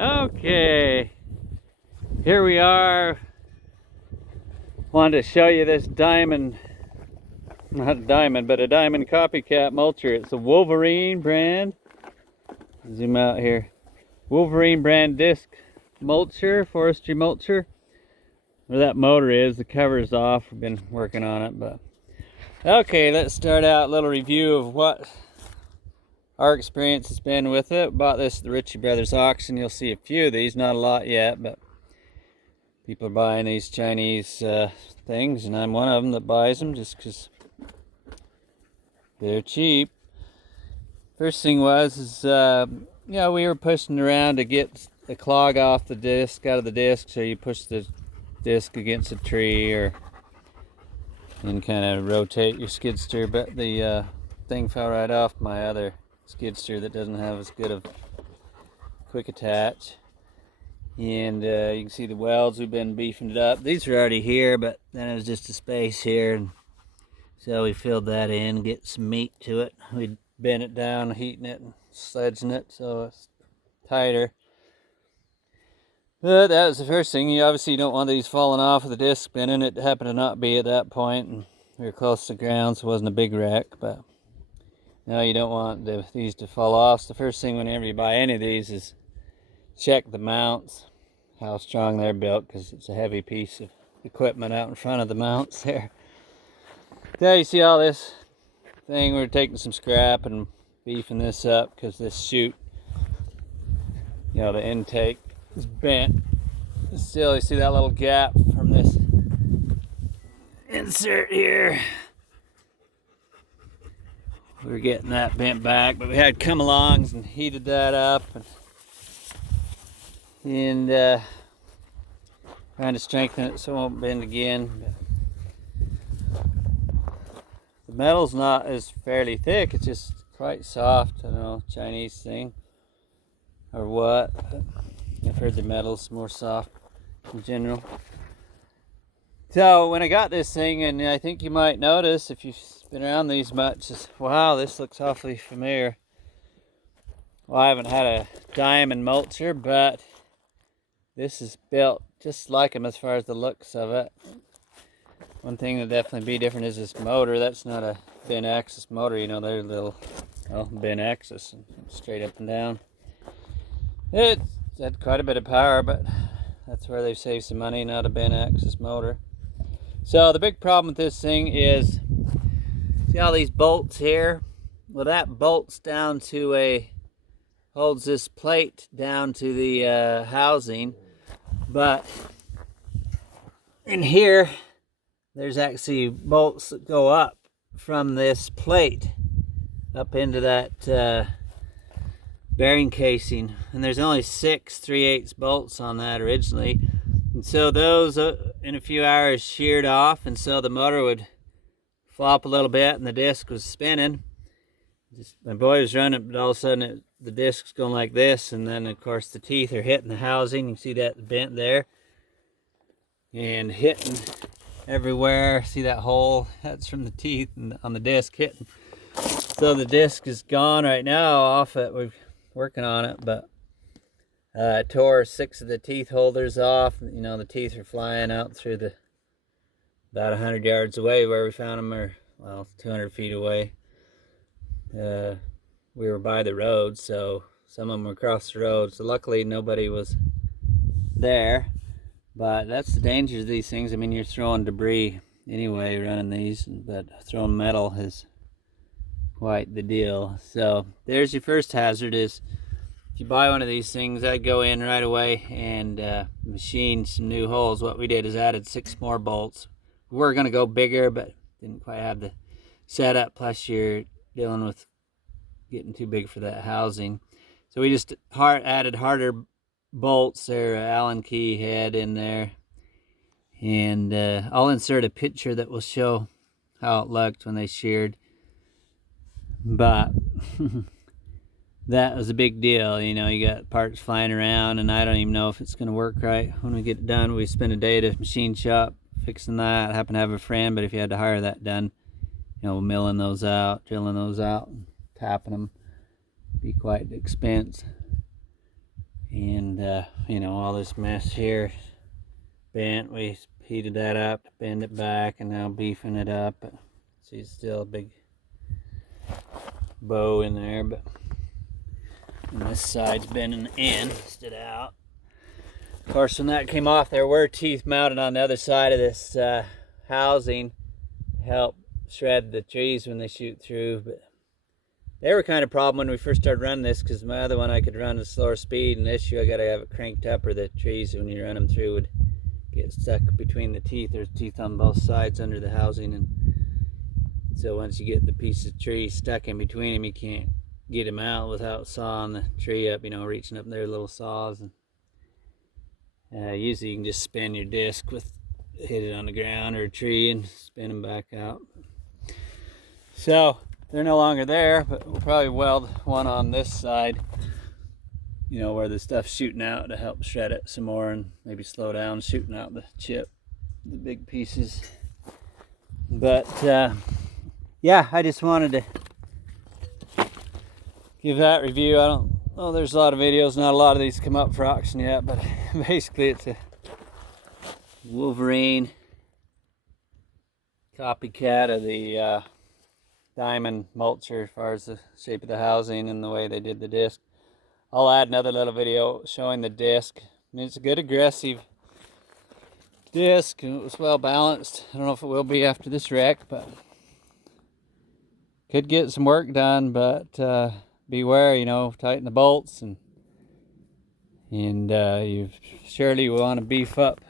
Okay, here we are. Wanted to show you this diamond, not a diamond, but a diamond copycat mulcher. It's a Wolverine brand. Zoom out here. Wolverine brand disc mulcher, Forestry mulcher. Where that motor is, the cover's off. We've been working on it, but okay, let's start out a little review of what our experience has been with it. Bought this at the Ritchie Brothers auction. You'll see a few of these, not a lot yet, but people are buying these Chinese things, and I'm one of them that buys them just because they're cheap. First thing was, we were pushing around to get the clog off the disc, out of the disc, so you push the disc against a tree or and kind of rotate your skid steer, but the thing fell right off my other skid steer that doesn't have as good of quick attach. And you can see the welds, we've been beefing it up. These are already here, but then it was just a space here, and so we filled that in, get some meat to it. We bent it down, heating it and sledging it so it's tighter. But that was the first thing. You obviously don't want these falling off of the disc spinning. It happened to not be at that point, and we were close to the ground, so it wasn't a big wreck. But no, you don't want these to fall off. So the first thing whenever you buy any of these is check the mounts, how strong they're built, because it's a heavy piece of equipment out in front of the mounts there. Now you see all this thing, we're taking some scrap and beefing this up because this chute, the intake is bent. Still, you see that little gap from this insert here. We're getting that bent back, but we had come-alongs and heated that up and trying to strengthen it so it won't bend again. The metal's not as fairly thick, it's just quite soft. I don't know, Chinese thing or what. I've heard the metal's more soft in general. So when I got this thing, and I think you might notice if you've been around these much, is wow, this looks awfully familiar. Well, I haven't had a diamond mulcher, but this is built just like them as far as the looks of it. One thing that definitely be different is this motor. That's not a bent axis motor, they're little bent axis and straight up and down. It's had quite a bit of power, but that's where they've saved some money, not a bent axis motor. So the big problem with this thing is, see all these bolts here? Well, that bolts down to holds this plate down to the housing, but in here there's actually bolts that go up from this plate up into that bearing casing, and there's only 6 3/8 bolts on that originally, and so those in a few hours sheared off, and so the motor would flop a little bit and the disc was spinning. My boy was running, but all of a sudden the disc's going like this, and then of course the teeth are hitting the housing. You see that bent there and hitting everywhere. See that hole? That's from the teeth on the disc hitting. So the disc is gone right now off it. We're working on it, but I tore 6 of the teeth holders off. The teeth are flying out through about 100 yards away where we found them, or 200 feet away. We were by the road, so some of them were across the road, so luckily nobody was there. But that's the danger of these things. You're throwing debris anyway running these, but throwing metal is quite the deal. So there's your first hazard. Is if you buy one of these things, I'd go in right away and machine some new holes. What we did is added 6 more bolts. We were going to go bigger, but didn't quite have the setup, plus you're dealing with getting too big for that housing. So we just added harder bolts there, Allen key head in there, and I'll insert a picture that will show how it looked when they sheared. But that was a big deal. You got parts flying around, and I don't even know if it's going to work right when we get it done. We spent a day at a machine shop fixing that. I happen to have a friend, but if you had to hire that done, milling those out, drilling those out, and tapping them, be quite an expense. And you know, all this mess here bent. We heated that up to bend it back, and now beefing it up. See, it's still a big bow in there, but and this side's bending in instead of out. Of course, when that came off, there were teeth mounted on the other side of this housing to help shred the trees when they shoot through, but they were kind of a problem when we first started running this, because my other one I could run at a slower speed, and the issue I got to have it cranked up, or the trees when you run them through would get stuck between the teeth. There's teeth on both sides under the housing, and so once you get the piece of tree stuck in between them, you can't get them out without sawing the tree up, you know, reaching up there, little saws. And usually you can just spin your disc with, hit it on the ground or a tree and spin them back out. So they're no longer there, but we'll probably weld one on this side, you know, where the stuff's shooting out, to help shred it some more and maybe slow down shooting out the chip, the big pieces. But yeah, I just wanted to give that review. I don't know, there's a lot of videos, not a lot of these come up for auction yet, but basically it's a Wolverine copycat of the diamond mulcher as far as the shape of the housing and the way they did the disc. I'll add another little video showing the disc. I mean, it's a good aggressive disc, and it was well balanced. I don't know if it will be after this wreck, but could get some work done, but beware, you know, tighten the bolts, and you surely want to beef up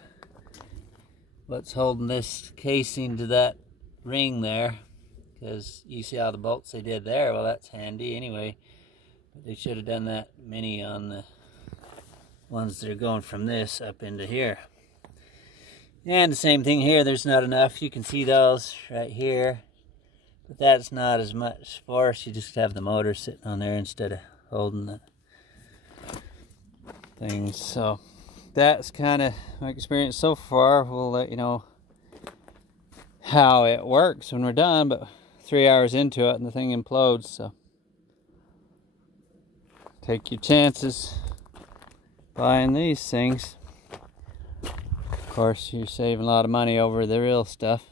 what's holding this casing to that ring there, because you see how the bolts they did there. Well, that's handy anyway, but they should have done that mini on the ones that are going from this up into here. And the same thing here, there's not enough. You can see those right here, but that's not as much force. You just have the motor sitting on there instead of holding the things. So that's kind of my experience so far. We'll let you know how it works when we're done, but 3 hours into it and the thing implodes, so take your chances buying these things. Of course, you're saving a lot of money over the real stuff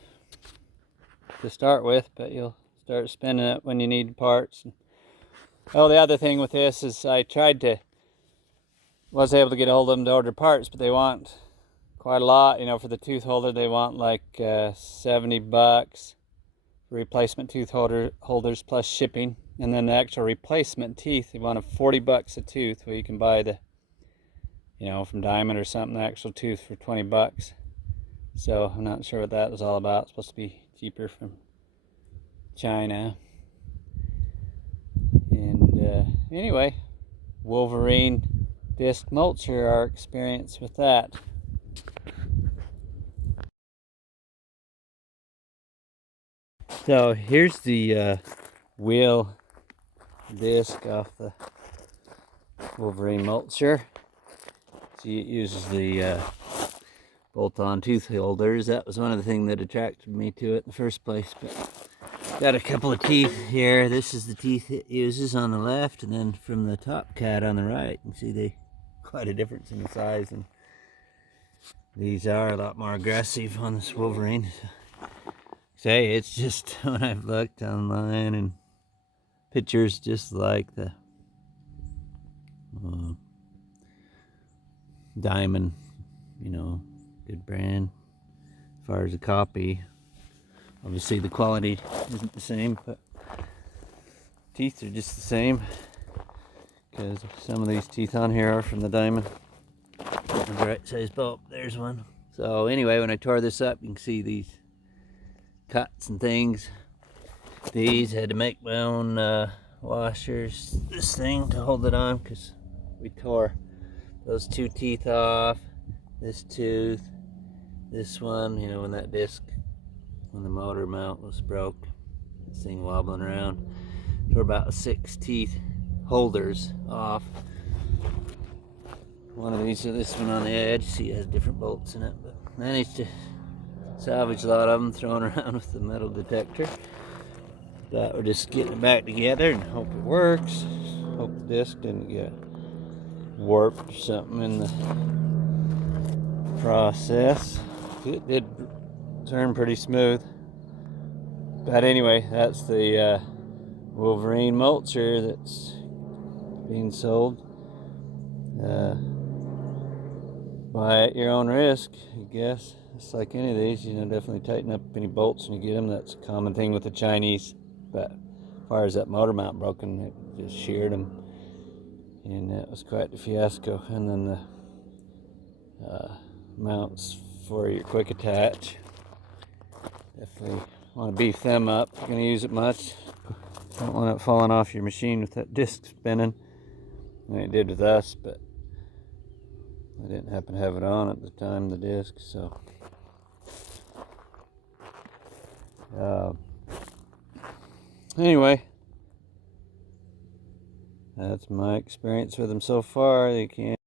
to start with, but you'll start spending it when you need parts. Oh, the other thing with this is I was able to get a hold of them to order parts, but they want quite a lot. You know, for the tooth holder, they want like $70 replacement tooth holders plus shipping, and then the actual replacement teeth, they want $40 a tooth, where you can buy the, you know, from Diamond or something, the actual tooth for $20. So I'm not sure what that was all about. It's supposed to be cheaper from China. And anyway, Wolverine disc mulcher, our experience with that. So here's the wheel disc off the Wolverine mulcher. See, it uses the bolt-on tooth holders. That was one of the things that attracted me to it in the first place. But got a couple of teeth here. This is the teeth it uses on the left, and then from the top cat on the right. You can see they quite a difference in the size, and these are a lot more aggressive on this Wolverine. Say, it's just, when I've looked online and pictures, just like the Diamond, you know, good brand. As far as a copy, obviously the quality isn't the same, but teeth are just the same, because some of these teeth on here are from the Diamond. The right size bulb, there's one. So anyway, when I tore this up, you can see these cuts and things. These had to make my own washers, this thing to hold it on, because we tore those two teeth off, this tooth, this one, you know, when that disc, when the motor mount was broke, this thing wobbling around. Tore about 6 teeth holders off. One of these, this one on the edge, see it has different bolts in it, but managed to salvage a lot of them, throwing around with the metal detector. But we're just getting it back together and hope it works. Hope the disc didn't get warped or something in the process. It did turn pretty smooth. But anyway, that's the Wolverine Mulcher that's being sold. Buy at your own risk, I guess. It's like any of these, definitely tighten up any bolts when you get them. That's a common thing with the Chinese. But as far as that motor mount broken, it just sheared them. And that was quite a fiasco. And then the mounts for your quick attach. Definitely want to beef them up if you're going to use it much. Don't want it falling off your machine with that disc spinning. And it did with us, but I didn't happen to have it on at the time, the disc, so. Anyway, that's my experience with them so far. They can't